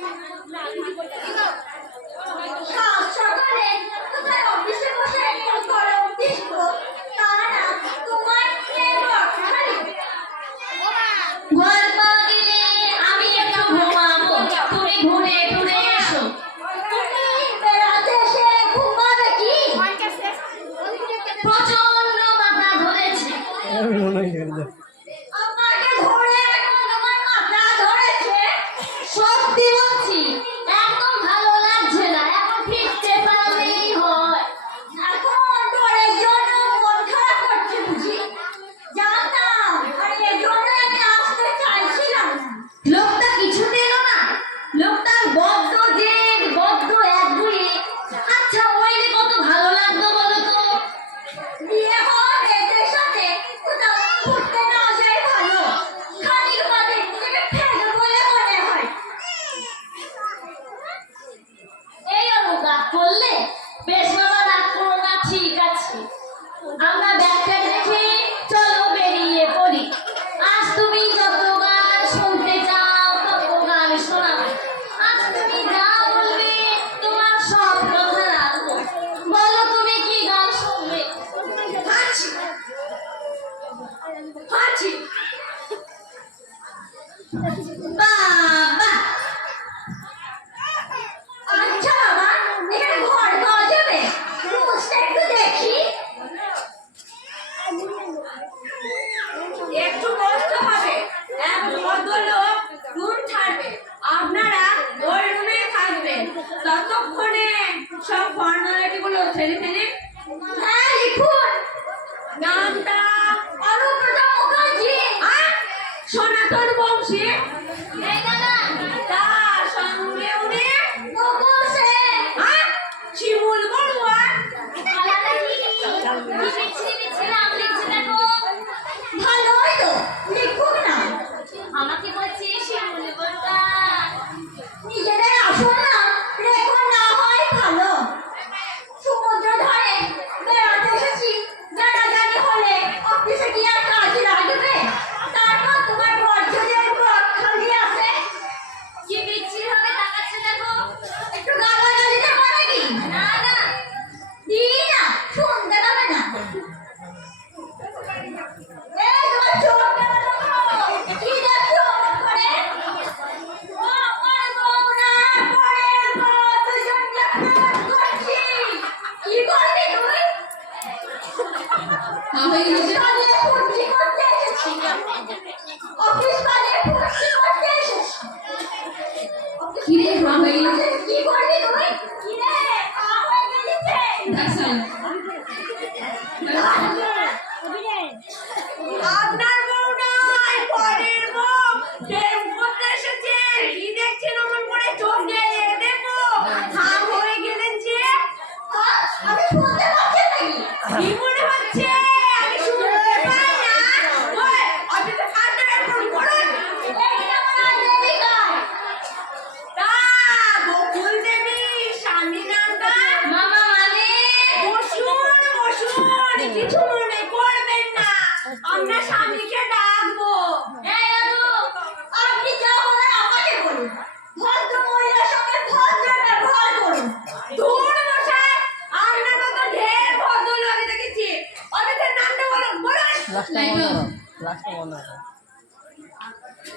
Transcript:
সাত সকালে কোথায় অফিসে বসে গরম দিস্ত তা না তোমার গল্প দিলে আমি একটু ঘুমাবো, তুমি ঘুরে ঘুরে এসো। তুমি বেড়াতে এসে ঘুমাবে কি? প্রচন্ড মাথা ধরেছে। আমাকে ধরে তোমার মাথা ধরেছে? সত্যি বলছি একদম ভালো লাগছে না, এখন ফিরতে পারলেই হয়। এখন ডরের জন্য মন খারাপ করছে বুঝি? জানতাম, আর এর জন্য আমি আসতে চাইছিলাম না। লোকটা কিছুতে এলো না, লোকটার বড্ড জেদ, বড্ড একগুঁয়ে। আচ্ছা ওইলে কত ভালো লাগতো বলো তো? বিয়ে হওয়া মেয়েদের সাথে কোথাও ঘুরতে না যাই ভালো, খানিক বাদে নিজেকে ফেলে বলে মনে হয়। এই অনু রাগ করলে? বেশ বাবা, রাগ করো না, ঠিক আছে। আমরা ব্যাগটা রেখে চলো বেরিয়ে পড়ি। আজ তুমি যত গান শুনতে চাও তত গান শোনাবো। আজ তুমি যা বলবে তোমার সব কথা রাখবো। বলো তুমি কি গান শুনবে? হাঁচি হাঁচি। বাবা, আচ্ছা বাবা, এখানে ঘর পাওয়া যাবে? রুমটা একটু দেখি। একটু কষ্ট হবে, এক ভদ্রলোক রুম ছাড়বে, আপনারা ওই রুমে থাকবেন। ততক্ষণে সব ফর্মালিটি গুলো ছেড়ে ফেলে। হ্যাঁ লিখুন। নামটা অনুব্রতা মুখার্জি। সনাতন বংশী। এই দাদা, তার সঙ্গে উনি গোকুল সেন। শিমুল বড়ুয়া। আলাদা কি বিচ্ছিরি নাম লিখছে দেখো। ভালোই তো, লিখুক না। আমাকে বলছে শিমুল বড়ুয়া। নিজেদের আসল নাম রেখো না হয় ভালো। সমুদ্র ধারে বেড়াতে এসেছি, জানাজানি হলে অফিসে কি আর কাজ লাগবে? তারপর তোমার ঘর যদি একবার খালি আছে। কি বিচ্ছিরি হবে তাকাচ্ছে দেখো। একটু গালাগালিতে পারে কি? না না, দিই না, শুনতে পাবে না। এই তোমার চোখ কেন দেখো? কি দেখছো করে? ও আমার গোমরা করে দুজন কাজ করছি। কি করবি তুই? অফিস বানিয়ে ফুর্তি করতে এসেছি। অফিস বানিয়ে ফুর্তি করতে এসেছি। কি রে মা হয়ে গেছে? কি করবি তুই? কি রে মা হয়ে গেছে? আপনার বউ নয়, পরের বউ। প্রেম করতে এসেছে, কি দেখছেন অমন করে চোখ গেলে? দেখো হাম হয়ে গেলেন যে। আমি শুনতে পাচ্ছি নাকি? কি মনে হচ্ছে আমি শুনতে পাই না? ওই অফিসে ফালতু ফোন করুন। এই আমার দেবিকা। তা বকুল দেবী স্বামী নামটা? মামা মানে? বসুন বসুন, কিছু মনে করবেন না, আমরা স্বামীকে ডাকবো। এই অনু, আপনি যা বলেন আমাকে বলুন। ভদ্র মহিলার সঙ্গে ভদ্র ব্যবহার করুন। দূর মশাই, আপনার মতো ঢের ভদ্রলোক দেখেছি। অফিসের নামটা বলুন। বলুন। লাস্টটা বন্ধ করো।